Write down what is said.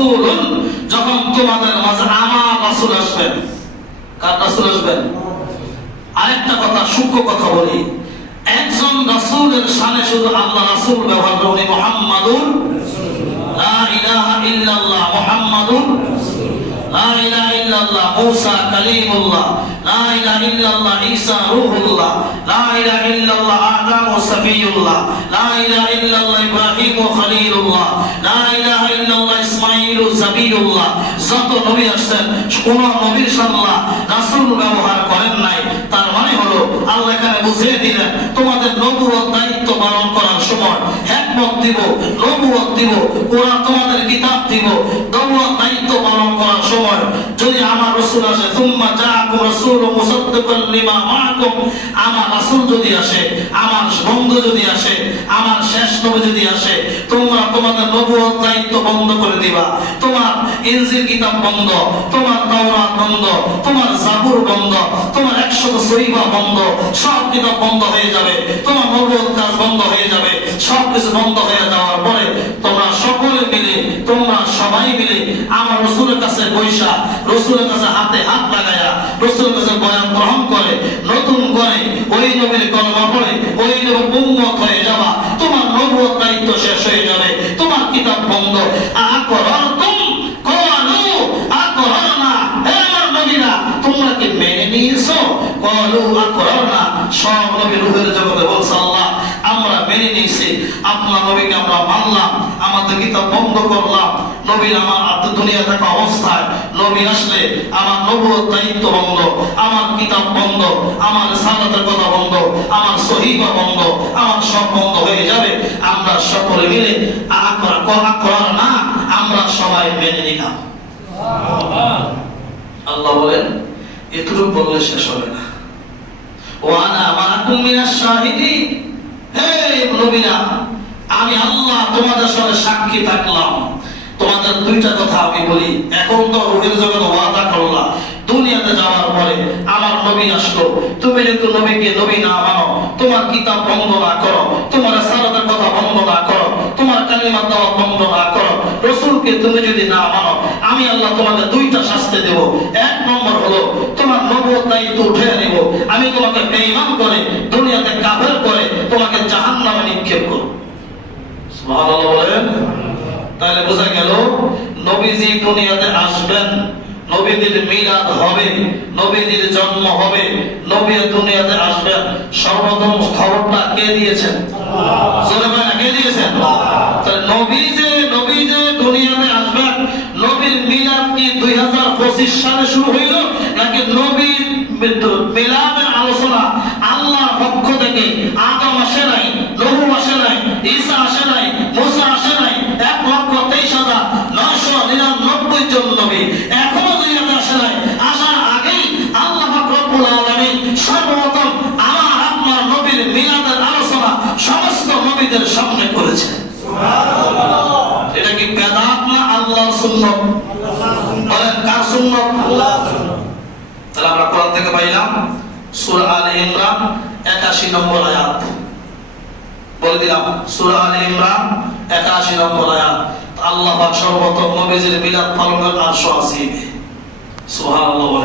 রাসূলুন, যখন তোমাদের মাঝে আমার রাসূল আসবেন। কার রাসূল আসবেন? আরেকটা কথা, সূক্ষ্ম কথা বলি, একজন রাসূলের শানে শুধু আল্লাহ রাসূল ব্যবহার করে, উনি মুহাম্মাদুর লা ইলাহা ইল্লাল্লাহ, মুহাম্মাদুর লা ইলাহা ইল্লাল্লাহ, মূসা কালিমুল্লাহ, লা ইলাহা ইল্লাল্লাহ, ঈসা রূহুল্লাহ, লা ইলাহা ইল্লাল্লাহ, আদম সফিয়ুল্লাহ, লা ইলাহা ইল্লাল্লাহ, ইব্রাহিম খলিলুল্লাহ, লা ইলাহা ইল্লাল্লাহ, ইসমাঈল যাবিউল্লাহ। যত নবী আসছেন কোন নবীর সাল্লাহ রাসূল ব্যবহার করেন নাই। তার মানে হলো আল্লাহ এখানে বুঝিয়ে দিলেন, তোমাদের নবুয়ত দায়িত্ব পালন করার সময় হিকমত দিব, নবুয়ত দিব, কোরআন তোমাদের কিতাব দিব, নবুয়ত দায়িত্ব পালন করার সময় যদি আমার রাসূল আসে, সুম্মা জাআকুম রাসূলুম মুসাদ্দিকুল লিমা মাআকুম, আমার রাসূল যদি আসে, আমার বন্ধু যদি আসে, আমার শেষ নবী যদি আসে, তোমরা তোমাদের নবুয়ত দায়িত্ব বন্ধ করে দিবা। তোমার ইনজিল কিতাব বন্ধ, তোমার তাওরাত বন্ধ, তোমার জাবুর বন্ধ, তোমার 100 সহিফা বন্ধ, সব কিতাব বন্ধ হয়ে যাবে, তোমার নবুয়ত কাজ বন্ধ হয়ে যাবে। সব কিছু বন্ধ হয়ে যাওয়ার পরে তোমরা সকলে মিলে, তোমরা সবাই মিলে আমার রাসূলের কাছে বৈশা, রাসূলের কাছে হাতে হাত লাগায়া, রাসূলের কাছে বয়ান গ্রহণ করে, নতুন করে ওই নবীর কলমা পড়ে ওই নবীর উম্মত হয়ে যাওয়া, তোমার নবুয়ত দায়িত্ব শেষ হয়ে যাবে, তোমার কিতাব বন্ধ। আকরারতুম ক্বালু আকরারনা, হে আমার নবীরা তোমরা কি মেনে নিয়েছো? ক্বালু আকরারনা, সব নবী রূহের জগতে বলছে আল্লাহ আমরা মেনে নিয়েছি, আপনার নবীকে আমরা মানলাম, আমাদের কিতাব বন্ধ করলাম। নবীর আমার দুনিয়া থাকা অবস্থায় নবী আসলে আমার নবুয়ত দায়িত্ব বন্ধ, আমার কিতাব বন্ধ, আমার সালাতের কথা বন্ধ, আমার সহিফা বন্ধ, আমার সব বন্ধ হয়ে যাবে। আমরা সকলে মিলে আকরারনা, আমরা সবাই মেনে নিলাম। আল্লাহ বলেন এতটুকু বললে শেষ হবে না, ওয়া আনা মাআকুম মিনাশ শাহিদিন, হে নবীরা আমি আল্লাহ তোমাদের সাথে সাক্ষী থাকলাম। তোমাদের দুইটা কথা আমি বলি, এখন তো রূহের জগতে ওয়াদা করলা, দুনিয়াতে যাওয়ার পরে আমার নবী আসলো, তুমি যদি নবীকে নবী না মানো, তোমার কিতাব বন্ধ না করো, তোমার সালাতের কথা বন্ধ না করো, তোমার কালিমা দাওয়াত বন্ধ না করো, রাসূলকে তুমি যদি না মানো, আমি আল্লাহ তোমাকে দুইটা শাস্তি দেব। এক নম্বর হলো তোমার নবুয়ত দায়িত্ব উঠে নেব, আমি তোমাকে বেঈমান করে দুনিয়াতে কাফের করে তোমাকে জাহান্নামে নিক্ষেপ করব। সুবহানাল্লাহ বলেন। তাহলে বোঝা গেল নবীজি দুনিয়াতে আসবেন, নবীজির মিলাদ হবে, নবীজির জন্ম হবে, নবী দুনিয়াতে আসবেন, সর্বপ্রথম খবরটা কে দিয়েছেন? আল্লাহ। জোরে বলেন কে দিয়েছেন? তাহলে নবী যে দুনিয়াতে আসবেন, নবীর মিলাদ কি 2025 সালে শুরু হইল, নাকি নবীর মিলাদের আলোচনা আল্লাহর পক্ষ থেকে আদম আসে নাই, নূহ আসে নাই, ঈসা আসে নাই, মূসা আসে নাই, 1,23,999 জন নবী এখনো দুনিয়াতে আসে নাই। আসার আগেই আল্লাহ রাব্বুল আলামিন সর্বপ্রথম আমার আপনার নবীর মিলাদের আলোচনা সমস্ত নবীদের সামনে করেছেন। সুবহানাল্লাহ। এটা কি বেদাত না আল্লাহর সুন্নাত? বলেন কার সুন্নাত? আল্লাহর সুন্নাত। তাহলে আমরা কোরআন থেকে পাইলাম সূরা আলে ইমরান 81 নম্বর আয়াত, বলে দিলাম সূরা আলে ইমরান 81 নম্বর আয়াত। আল্লাহ পাক সর্বপ্রথম নবীজির মিলাদ পালন করেন আরশ আসিবে। সুবহানাল্লাহ।